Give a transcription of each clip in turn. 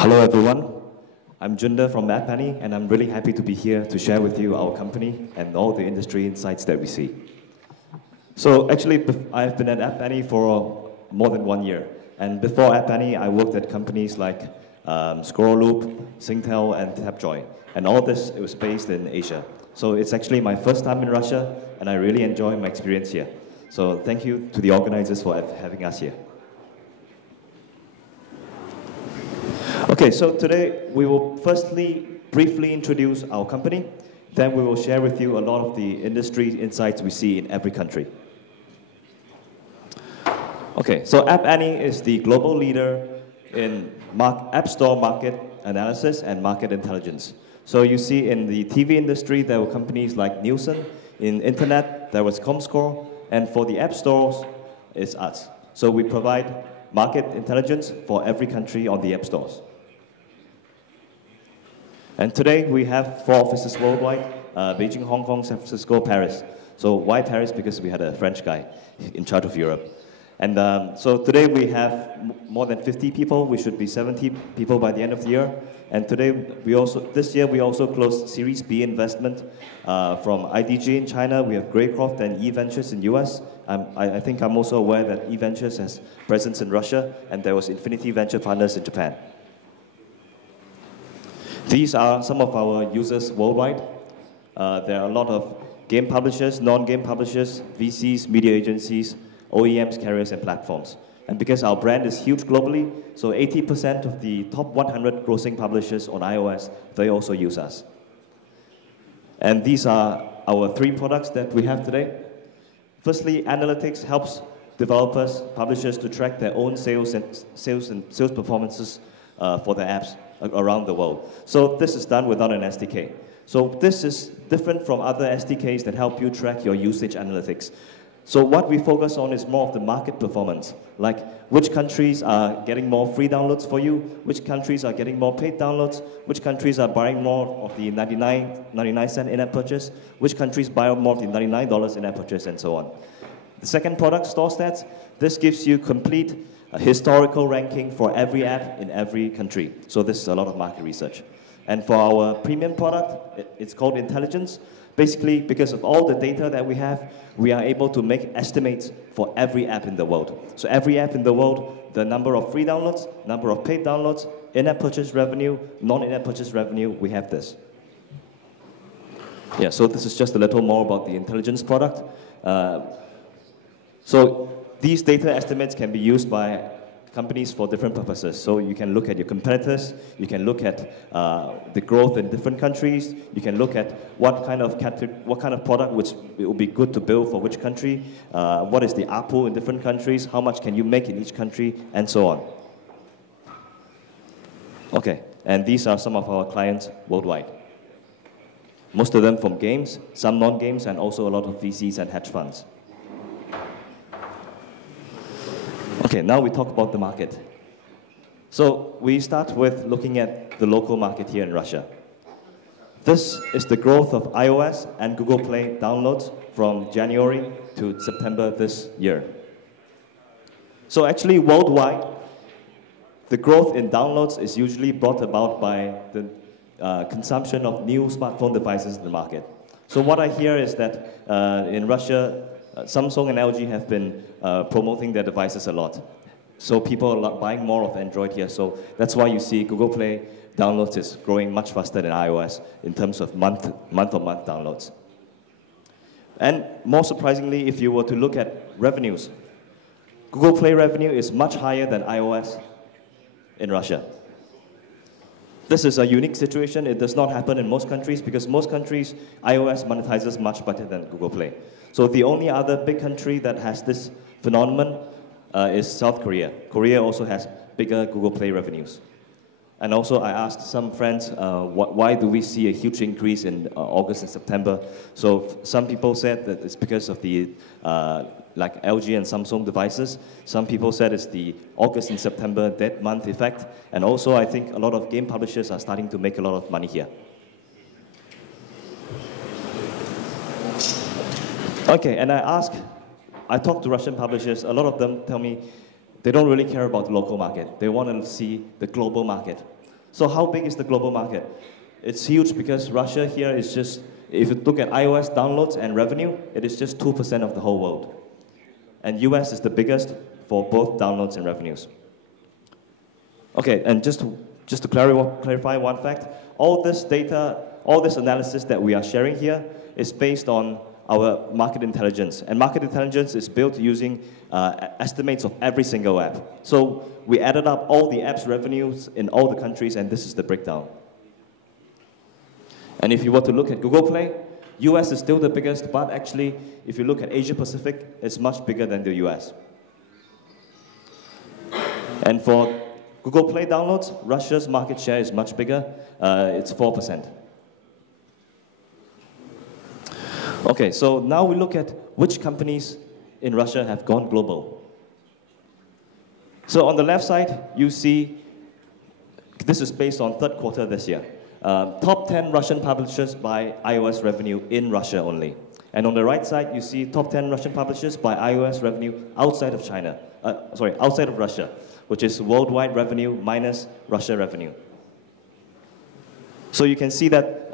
Hello everyone, I'm Junda from App Annie, and I'm really happy to be here to share with you our company and all the industry insights that we see. So actually, I've been at App Annie for more than 1 year. And before App Annie, I worked at companies like Scoroloop, Singtel, and Tapjoy. And all this, it was based in Asia. So it's actually my first time in Russia, and I really enjoy my experience here. So thank you to the organizers for having us here. Okay, so today we will firstly briefly introduce our company. Then we will share with you a lot of the industry insights we see in every country. Okay, so App Annie is the global leader in App Store market analysis and market intelligence. So you see in the TV industry, there were companies like Nielsen. In internet, there was Comscore. And for the app stores, it's us. So we provide market intelligence for every country on the app stores. And today we have 4 offices worldwide, Beijing, Hong Kong, San Francisco, Paris. So why Paris? Because we had a French guy in charge of Europe. And so today we have more than 50 people. We should be 70 people by the end of the year. And this year we also closed Series B investment from IDG in China. We have Greycroft and eVentures in US. I think I'm also aware that eVentures has presence in Russia, and there was Infinity Venture Partners in Japan. These are some of our users worldwide. There are a lot of game publishers, non-game publishers, VCs, media agencies, OEMs, carriers, and platforms. And because our brand is huge globally, so 80% of the top 100 grossing publishers on iOS, they also use us. And these are our 3 products that we have today. Firstly, analytics helps developers, publishers to track their own sales performances for their apps around the world. So this is done without an SDK. So this is different from other SDKs that help you track your usage analytics. So what we focus on is more of the market performance, like which countries are getting more free downloads for you, which countries are getting more paid downloads, which countries are buying more of the 99-cent in-app purchase, which countries buy more of the $99 in-app purchase, and so on. The second product, Store Stats, this gives you complete historical ranking for every app in every country. So this is a lot of market research. And for our premium product, it's called Intelligence. Basically, because of all the data that we have, we are able to make estimates for every app in the world. So every app in the world, the number of free downloads, number of paid downloads, in-app purchase revenue, non-in-app purchase revenue, we have this. Yeah, so this is just a little more about the Intelligence product. So these data estimates can be used by companies for different purposes. So you can look at your competitors, you can look at the growth in different countries, you can look at what kind of product which it will be good to build for which country, what is the ARPU in different countries, how much can you make in each country, and so on. Okay, and these are some of our clients worldwide. Most of them from games, some non-games, and also a lot of VCs and hedge funds. Okay, now we talk about the market. So we start with looking at the local market here in Russia. This is the growth of iOS and Google Play downloads from January to September this year. So actually worldwide, the growth in downloads is usually brought about by the consumption of new smartphone devices in the market. So what I hear is that in Russia, Samsung and LG have been promoting their devices a lot. So people are buying more of Android here. So that's why you see Google Play downloads is growing much faster than iOS in terms of month-on-month downloads. And more surprisingly, if you were to look at revenues, Google Play revenue is much higher than iOS in Russia. This is a unique situation. It does not happen in most countries because most countries, iOS monetizes much better than Google Play. So the only other big country that has this phenomenon is South Korea. Korea also has bigger Google Play revenues. And also I asked some friends, why do we see a huge increase in August and September? So some people said that it's because of the like LG and Samsung devices. Some people said it's the August and September dead month effect. And also I think a lot of game publishers are starting to make a lot of money here. Okay, and I talked to Russian publishers. A lot of them tell me they don't really care about the local market. They want to see the global market. So how big is the global market? It's huge because Russia here is just, if you look at iOS downloads and revenue, it is just 2% of the whole world. And US is the biggest for both downloads and revenues. Okay, and just to clarify one fact, all this data, all this analysis that we are sharing here is based on our market intelligence. And market intelligence is built using estimates of every single app. So we added up all the apps' revenues in all the countries, and this is the breakdown. And if you were to look at Google Play, US is still the biggest, but actually, if you look at Asia Pacific, it's much bigger than the US. And for Google Play downloads, Russia's market share is much bigger. It's 4%. Okay, so now we look at which companies in Russia have gone global. So on the left side, you see, this is based on third quarter this year. Top 10 Russian publishers by iOS revenue in Russia only. And on the right side, you see top 10 Russian publishers by iOS revenue outside of China. Outside of Russia, which is worldwide revenue minus Russia revenue. So you can see that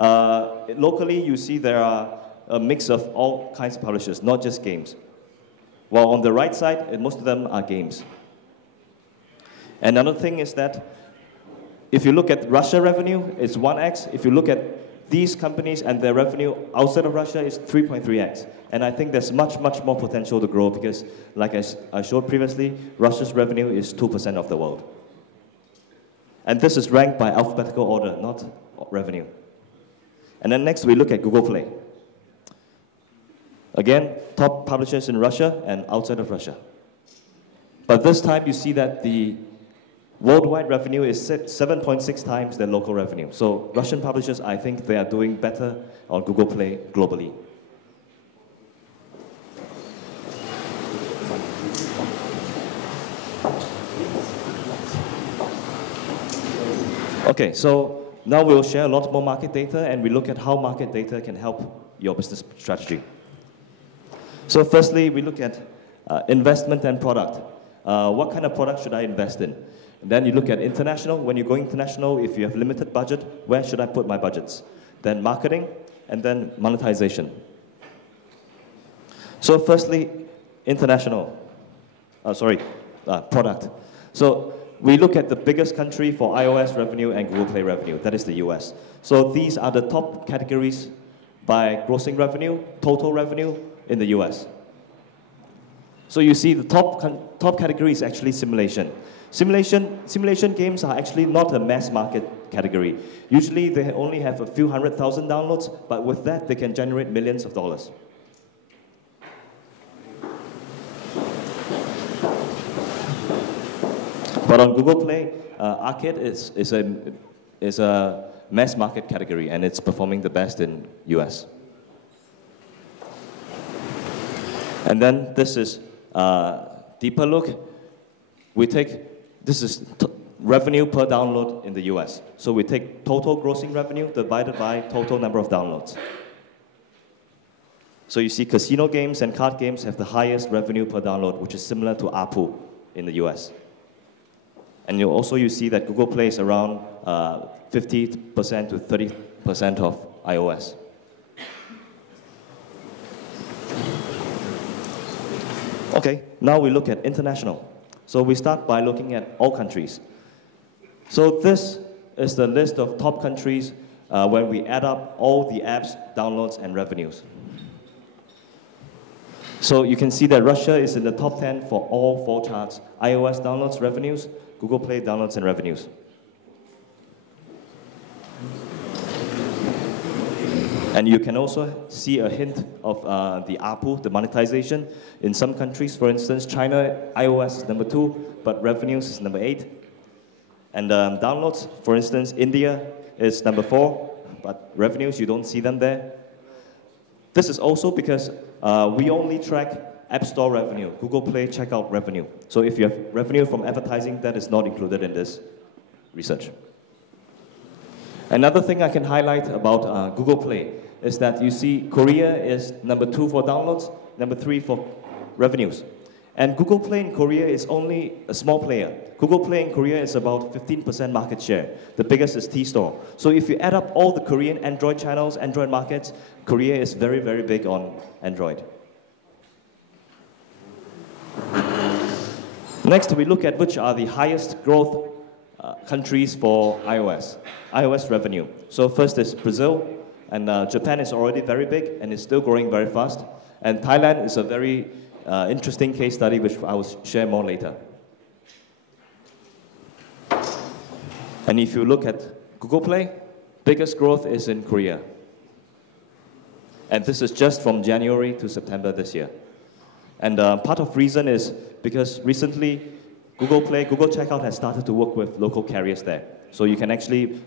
locally, you see there are a mix of all kinds of publishers, not just games. While on the right side, most of them are games. Another thing is that if you look at Russia revenue, it's 1x. If you look at these companies and their revenue outside of Russia, it's 3.3x. And I think there's much, much more potential to grow because, like I showed previously, Russia's revenue is 2% of the world. And this is ranked by alphabetical order, not revenue. And then next, we look at Google Play. Again, top publishers in Russia and outside of Russia. But this time, you see that the worldwide revenue is 7.6 times their local revenue. So Russian publishers, I think they are doing better on Google Play globally. Okay, so now we'll share a lot more market data and we look at how market data can help your business strategy. So firstly, we look at investment and product. What kind of product should I invest in? And then you look at international. When you go international, if you have limited budget, where should I put my budgets? Then marketing, and then monetization. So firstly, international. Product. So we look at the biggest country for iOS revenue and Google Play revenue. That is the US. So these are the top categories by grossing revenue, total revenue in the US. So you see the top category is actually simulation. Simulation games are actually not a mass market category. Usually they only have a few 100,000 downloads, but with that they can generate millions of dollars. But on Google Play, arcade is a mass market category and it's performing the best in US. And then this is deeper look. This is revenue per download in the US. So we take total grossing revenue divided by total number of downloads. So you see casino games and card games have the highest revenue per download, which is similar to ARPU in the US. And you see that Google Play is around 50% to 30% of iOS. Okay, now we look at international. So we start by looking at all countries. So this is the list of top countries when we add up all the apps, downloads, and revenues. So you can see that Russia is in the top 10 for all 4 charts: iOS downloads, revenues, Google Play downloads, and revenues. And you can also see a hint of the ARPU, the monetization. In some countries, for instance, China, iOS is number 2, but revenues is number 8. And downloads, for instance, India is number 4, but revenues, you don't see them there. This is also because we only track App Store revenue, Google Play checkout revenue. So if you have revenue from advertising, that is not included in this research. Another thing I can highlight about Google Play is that you see Korea is number 2 for downloads, number 3 for revenues. And Google Play in Korea is only a small player. Google Play in Korea is about 15% market share. The biggest is T-Store. So if you add up all the Korean Android channels, Android markets, Korea is very, very big on Android. Next, we look at which are the highest growth countries for iOS revenue. So first is Brazil, and Japan is already very big and is still growing very fast. And Thailand is a very interesting case study, which I will share more later. And if you look at Google Play, biggest growth is in Korea. And this is just from January to September this year. And part of reason is because recently Google Play, Google Checkout has started to work with local carriers there. So you can actually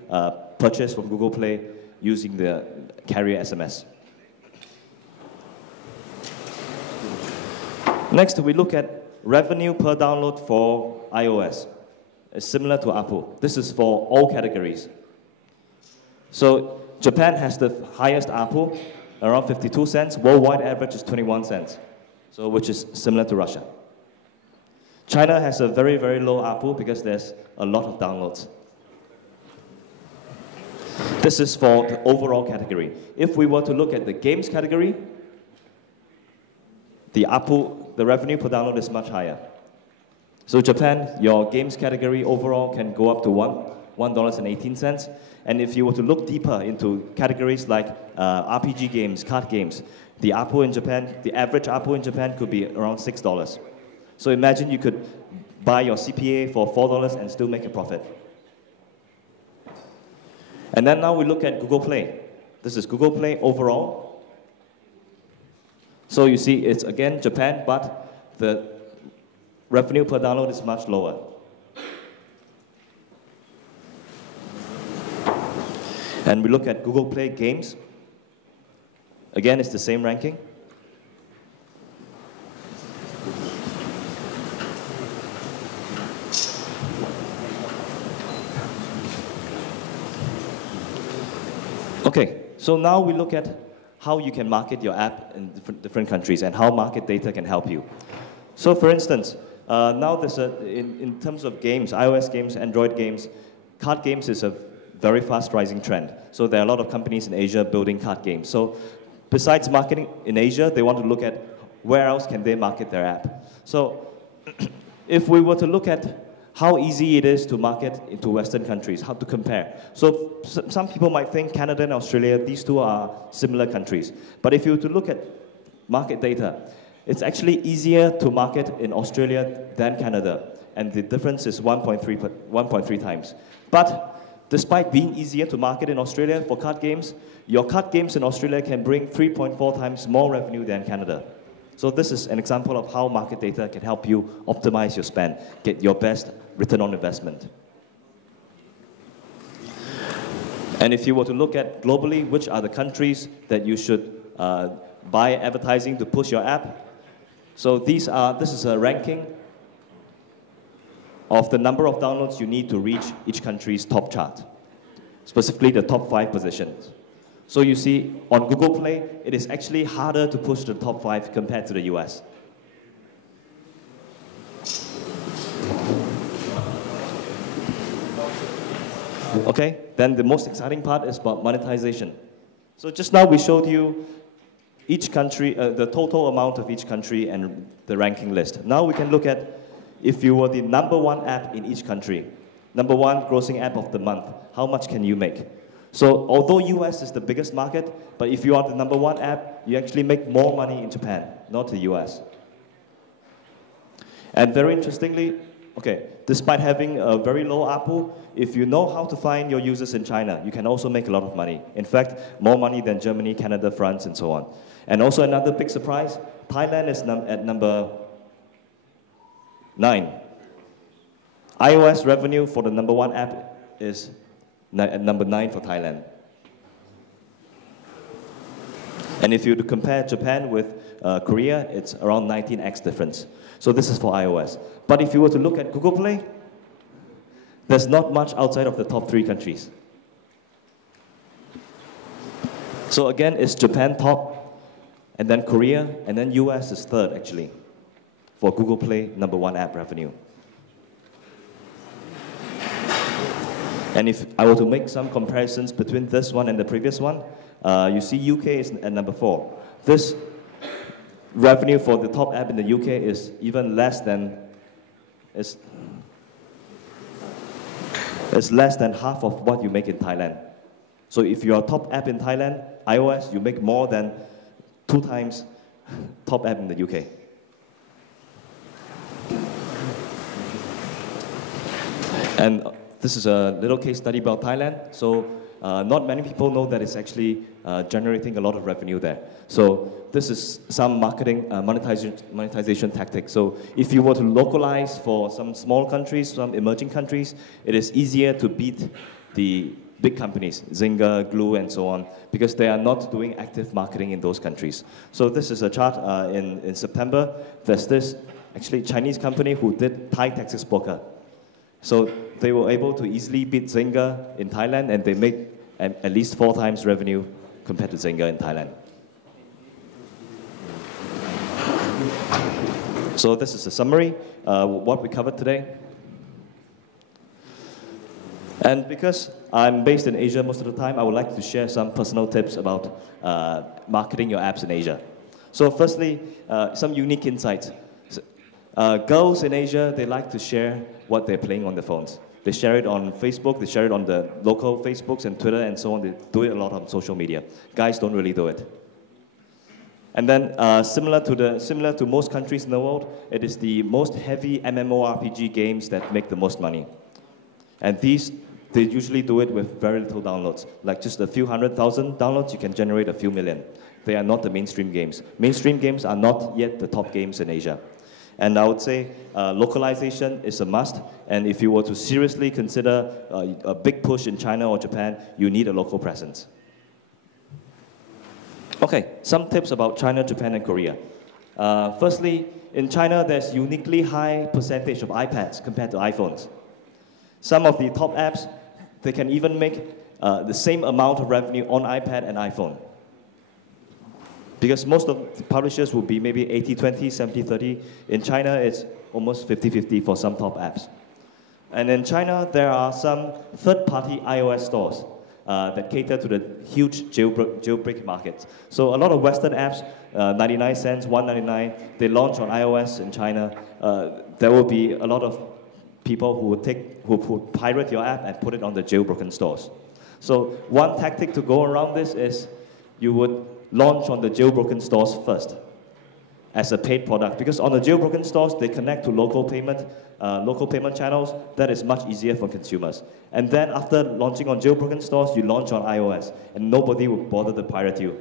purchase from Google Play using the carrier SMS. Next, we look at revenue per download for iOS. It's similar to Apple. This is for all categories. So Japan has the highest Apple, around 52 cents. Worldwide average is 21 cents, so which is similar to Russia. China has a very, very low Apple because there's a lot of downloads. This is for the overall category. If we were to look at the games category, the revenue per download is much higher. So Japan, your games category overall can go up to $1.18. And if you were to look deeper into categories like RPG games, card games, the average Apple in Japan could be around $6. So imagine you could buy your CPA for $4 and still make a profit. And then now we look at Google Play. This is Google Play overall. So you see it's again Japan, but the revenue per download is much lower. And we look at Google Play games. Again, it's the same ranking. Okay, so now we look at how you can market your app in different countries and how market data can help you. So for instance, now there's in terms of games, iOS games, Android games, card games is a very fast rising trend. So there are a lot of companies in Asia building card games. So besides marketing in Asia, they want to look at where else can they market their app. So if we were to look at how easy it is to market into Western countries, how to compare. So some people might think Canada and Australia, these two are similar countries. But if you were to look at market data, it's actually easier to market in Australia than Canada. And the difference is 1.3 times. But despite being easier to market in Australia for card games, your card games in Australia can bring 3.4 times more revenue than Canada. So this is an example of how market data can help you optimize your spend, get your best return on investment. And if you were to look at globally, which are the countries that you should buy advertising to push your app? So this is a ranking of the number of downloads you need to reach each country's top chart, specifically the top 5 positions. So you see, on Google Play, it is actually harder to push the top 5 compared to the US. Okay, then the most exciting part is about monetization. So just now we showed you each country, the total amount of each country and the ranking list. Now we can look at if you were the #1 app in each country, #1 grossing app of the month, how much can you make? So although US is the biggest market, but if you are the #1 app, you actually make more money in Japan, not the US. And very interestingly, okay, despite having a very low ARPU, if you know how to find your users in China, you can also make a lot of money. In fact, more money than Germany, Canada, France, and so on. And also another big surprise, Thailand is at number 9. iOS revenue for the #1 app is at number 9 for Thailand. And if you compare Japan with Korea, it's around 19x difference. So this is for iOS. But if you were to look at Google Play, there's not much outside of the top 3 countries. So again, it's Japan top, and then Korea, and then US is 3rd actually for Google Play #1 app revenue. And if I were to make some comparisons between this one and the previous one, you see UK is at #4. This revenue for the top app in the UK is even less than, it's less than half of what you make in Thailand. So if you're a top app in Thailand, iOS, you make more than 2 times top app in the UK. And this is a little case study about Thailand. So not many people know that it's actually generating a lot of revenue there. So this is some marketing monetization tactics. So if you were to localize for some small countries, some emerging countries, it is easier to beat the big companies, Zynga, Glue, and so on, because they are not doing active marketing in those countries. So this is a chart in September. There's this actually Chinese company who did Thai Texas poker. So they were able to easily beat Zynga in Thailand, and they make at least 4 times revenue compared to Zynga in Thailand. So this is a summary of what we covered today. And because I'm based in Asia most of the time, I would like to share some personal tips about marketing your apps in Asia. So firstly, some unique insights. Girls in Asia, they like to share what they're playing on their phones. They share it on Facebook, they share it on the local Facebooks and Twitter and so on. They do it a lot on social media. Guys don't really do it. And then similar to most countries in the world, it is the most heavy MMORPG games that make the most money. And they usually do it with very little downloads. Like just a few 100,000 downloads, you can generate a few million. They are not the mainstream games. Mainstream games are not yet the top games in Asia. And I would say localization is a must. And if you were to seriously consider a big push in China or Japan, you need a local presence. Okay, some tips about China, Japan, and Korea. Firstly, in China, there's uniquely high percentage of iPads compared to iPhones. Some of the top apps, they can even make the same amount of revenue on iPad and iPhone. Because most of the publishers will be maybe 80-20, 70-30. In China, it's almost 50-50 for some top apps. And in China, there are some third-party iOS stores that cater to the huge jailbreak market. So a lot of Western apps, 99 cents, $1.99, they launch on iOS in China. There will be a lot of people who would pirate your app and put it on the jailbroken stores. So one tactic to go around this is you would launch on the jailbroken stores first as a paid product, because on the jailbroken stores, they connect to local payment channels. That is much easier for consumers. And then after launching on jailbroken stores, you launch on iOS, and nobody will bother to pirate you.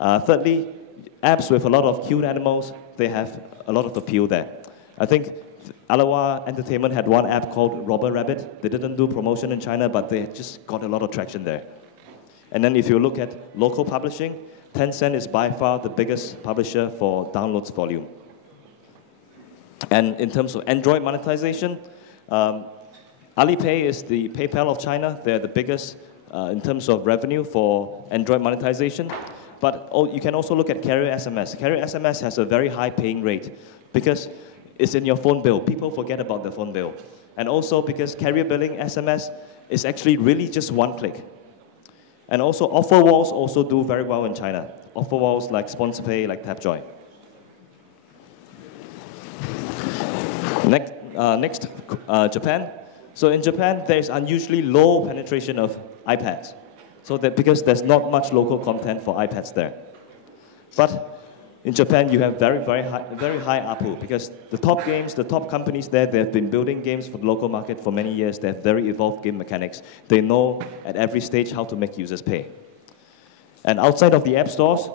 Thirdly, apps with a lot of cute animals, they have a lot of appeal there. I think Alawa Entertainment had one app called Robber Rabbit. They didn't do promotion in China, but they just got a lot of traction there. And then if you look at local publishing, Tencent is by far the biggest publisher for downloads volume. And in terms of Android monetization, Alipay is the PayPal of China. They're the biggest in terms of revenue for Android monetization. But you can also look at Carrier SMS. Carrier SMS has a very high paying rate because it's in your phone bill. People forget about the phone bill. And also because carrier billing SMS is actually really just one click. And also offer walls also do very well in China. Offer walls like SponsorPay, like Tapjoy. Next, Japan. So in Japan, there's unusually low penetration of iPads. So that because there's not much local content for iPads there. But in Japan, you have very high ARPU because the top games, the top companies there, they've been building games for the local market for many years. They have very evolved game mechanics. They know at every stage how to make users pay. And outside of the app stores,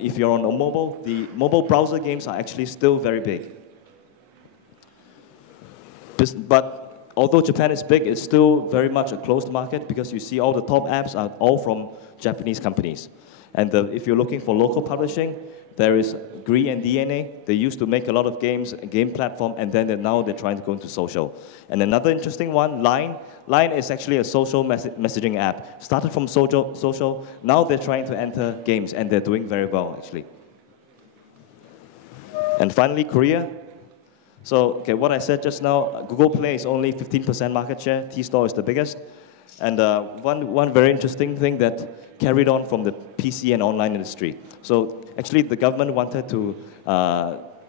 if you're on a mobile, the mobile browser games are actually still very big. But although Japan is big, it's still very much a closed market because you see all the top apps are all from Japanese companies. And if you're looking for local publishing, there is GREE and DNA. They used to make a lot of games, a game platform, and then now they're trying to go into social. And another interesting one, Line. Line is actually a social messaging app. Started from social, now they're trying to enter games, and they're doing very well, actually. And finally, Korea. So, okay, what I said just now, Google Play is only 15% market share. T-Store is the biggest. And one very interesting thing that carried on from the PC and online industry. So actually, the government wanted to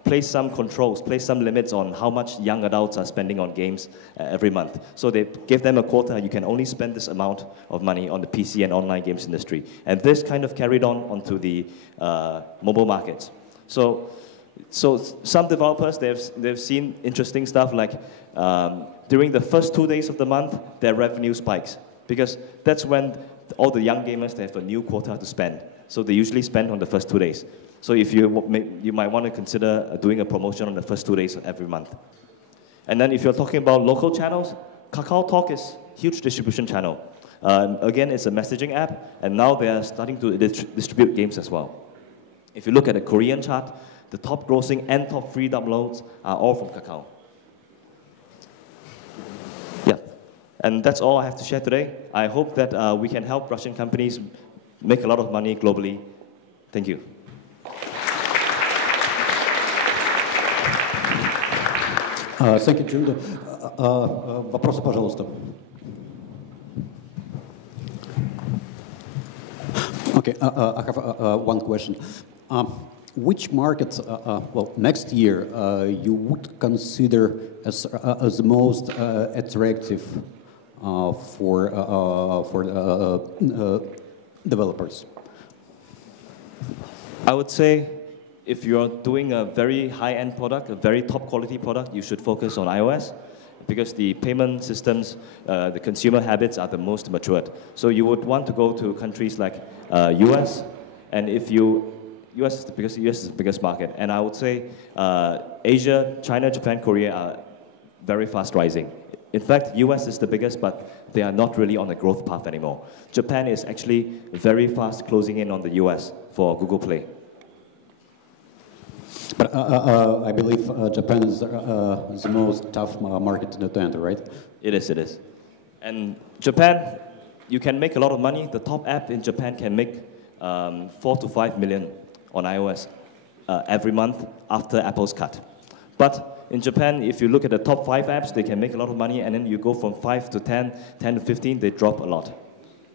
place some controls, place some limits on how much young adults are spending on games every month. So they gave them a quota. You can only spend this amount of money on the PC and online games industry. And this kind of carried on onto the mobile markets. So some developers, they've seen interesting stuff like during the first 2 days of the month, their revenue spikes because that's when all the young gamers, they have a new quota to spend. So they usually spend on the first 2 days. So if you might want to consider doing a promotion on the first 2 days of every month. And then if you're talking about local channels, KakaoTalk is a huge distribution channel. Again, it's a messaging app, and now they are starting to distribute games as well. If you look at the Korean chart, the top grossing and top free downloads are all from Kakao. Yeah, and that's all I have to share today. I hope that we can help Russian companies make a lot of money globally. Thank you. Thank you, Jude. Вопросы, пожалуйста. Okay, I have one question. Which markets, well, next year you would consider as the most attractive for developers? I would say if you're doing a very high-end product, a very top-quality product, you should focus on iOS because the payment systems, the consumer habits are the most matured. So you would want to go to countries like US, and if you US is the biggest market, and I would say Asia, China, Japan, Korea are very fast rising. In fact, US is the biggest, but they are not really on a growth path anymore. Japan is actually very fast closing in on the US for Google Play. But I believe Japan is the most tough market to enter, right? It is. And Japan, you can make a lot of money. The top app in Japan can make 4 to 5 million on iOS every month after Apple's cut. But in Japan, if you look at the top 5 apps, they can make a lot of money, and then you go from 5 to 10, 10 to 15, they drop a lot.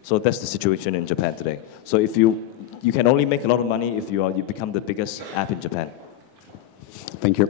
So that's the situation in Japan today. So if you can only make a lot of money if you become the biggest app in Japan. Thank you.